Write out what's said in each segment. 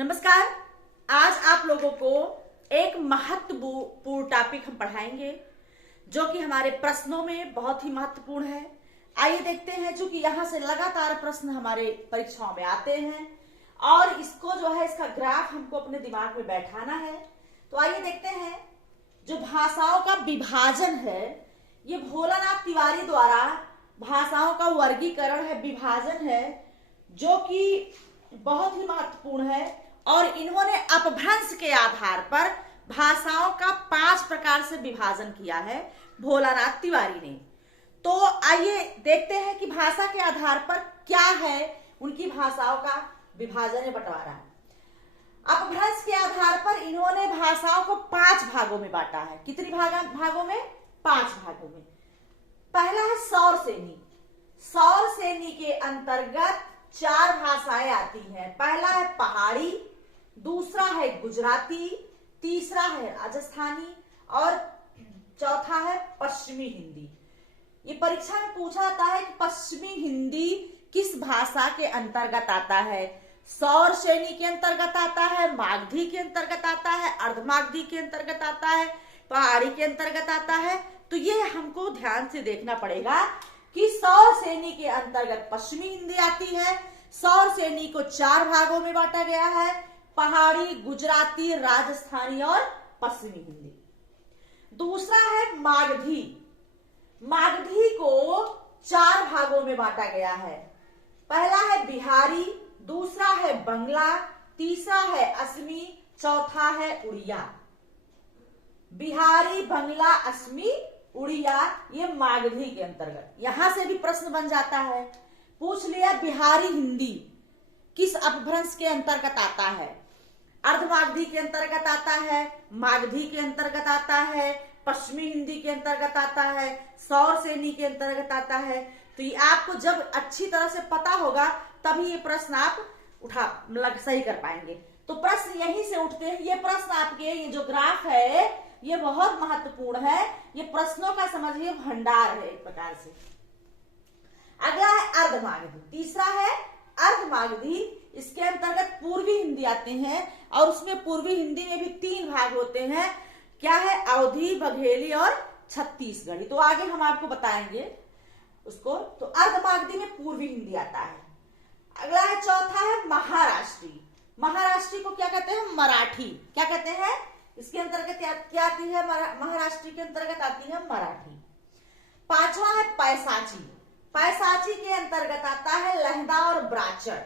नमस्कार। आज आप लोगों को एक महत्वपूर्ण टॉपिक हम पढ़ाएंगे जो कि हमारे प्रश्नों में बहुत ही महत्वपूर्ण है। आइए देखते हैं, जो कि यहाँ से लगातार प्रश्न हमारे परीक्षाओं में आते हैं और इसको जो है इसका ग्राफ हमको अपने दिमाग में बैठाना है। तो आइए देखते हैं, जो भाषाओं का विभाजन है, ये भोलानाथ तिवारी द्वारा भाषाओं का वर्गीकरण है, विभाजन है, जो कि बहुत ही महत्वपूर्ण है। और इन्होंने अपभ्रंश के आधार पर भाषाओं का 5 प्रकार से विभाजन किया है भोलानाथ तिवारी ने। तो आइए देखते हैं कि भाषा के आधार पर क्या है उनकी भाषाओं का विभाजन या बंटवारा। अपभ्रंश के आधार पर इन्होंने भाषाओं को 5 भागों में बांटा है। कितनी भागों में? 5 भागों में। पहला है सौर सेनी। सौर सेनी के अंतर्गत 4 भाषाएं आती हैं। पहला है पहाड़ी, दूसरा है गुजराती, तीसरा है राजस्थानी और चौथा है पश्चिमी हिंदी। ये परीक्षा में पूछा जाता है कि पश्चिमी हिंदी किस भाषा के अंतर्गत आता है। सौर श्रेणी के अंतर्गत आता है, मागधी के अंतर्गत आता है, अर्धमागधी के अंतर्गत आता है, पहाड़ी के अंतर्गत आता है। तो ये हमको ध्यान से देखना पड़ेगा कि सौर श्रेणी के अंतर्गत पश्चिमी हिंदी आती है। सौर श्रेणी को 4 भागों में बांटा गया है, पहाड़ी, गुजराती, राजस्थानी और पश्चिमी हिंदी। दूसरा है मागधी। मागधी को 4 भागों में बांटा गया है। पहला है बिहारी, दूसरा है बंगला, तीसरा है असमी, चौथा है उड़िया। बिहारी, बंगला, असमी, उड़िया, ये मागधी के अंतर्गत। यहां से भी प्रश्न बन जाता है, पूछ लिया बिहारी हिंदी किस अपभ्रंश के अंतर्गत आता है। अर्धमागधी के अंतर्गत आता है, मागधी के अंतर्गत आता है, पश्चिमी हिंदी के अंतर्गत आता है, सौर श्रेणी के अंतर्गत आता है। तो ये आपको जब अच्छी तरह से पता होगा तभी ये प्रश्न आप सही कर पाएंगे। तो प्रश्न यहीं से उठते हैं। ये प्रश्न आपके, ये जो ग्राफ है ये बहुत महत्वपूर्ण है। ये प्रश्नों का समझिए भंडार है एक प्रकार से। अगला है अर्धमागधी। तीसरा है अर्धमागधी। इसके अंतर्गत पूर्वी हिंदी आते हैं और उसमें पूर्वी हिंदी में भी 3 भाग होते हैं। क्या है? अवधी, बघेली और छत्तीसगढ़ी। तो आगे हम आपको बताएंगे उसको। तो अर्धमागधी में पूर्वी हिंदी आता है। अगला है, चौथा है महाराष्ट्री। महाराष्ट्री को क्या कहते हैं? मराठी। क्या कहते हैं? इसके अंतर्गत क्या आती है? महाराष्ट्री के अंतर्गत आती है मराठी। 5वां है पैसाची। पैसाची के अंतर्गत आता है लहंदा और ब्राचड़।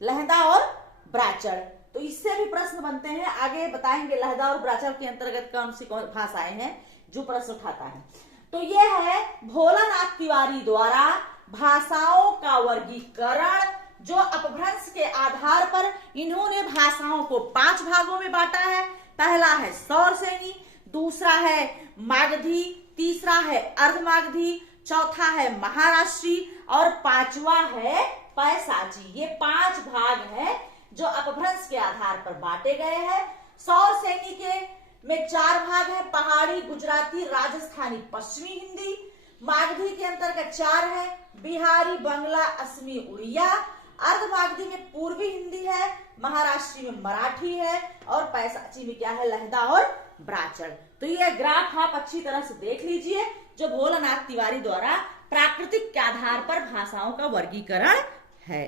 लहंदा और ब्राचड़, तो इससे भी प्रश्न बनते हैं। आगे बताएंगे लहंदा और ब्राचड़ के अंतर्गत कौन सी भाषाएं हैं जो प्रश्न उठाता है। तो यह है भोलानाथ तिवारी द्वारा भाषाओं का वर्गीकरण, जो अपभ्रंश के आधार पर इन्होंने भाषाओं को 5 भागों में बांटा है। पहला है सौर श्रेणी, दूसरा है मागधी, तीसरा है अर्धमागधी, चौथा है महाराष्ट्री और 5वां है पैसाची। ये 5 भाग है जो अपभ्रंश के आधार पर बांटे गए हैं। सौर श्रेणी के में 4 भाग है, पहाड़ी, गुजराती, राजस्थानी, पश्चिमी हिंदी। मागधी के अंतर्गत 4 है, बिहारी, बंगला, असमी, उड़िया। अर्धमागधी में पूर्वी हिंदी है, महाराष्ट्री में मराठी है और पैसाची में क्या है? लहंदा और ब्राचड़। तो ये ग्राफ आप अच्छी तरह से देख लीजिए, जो भोलानाथ तिवारी द्वारा प्राकृतिक के आधार पर भाषाओं का वर्गीकरण है।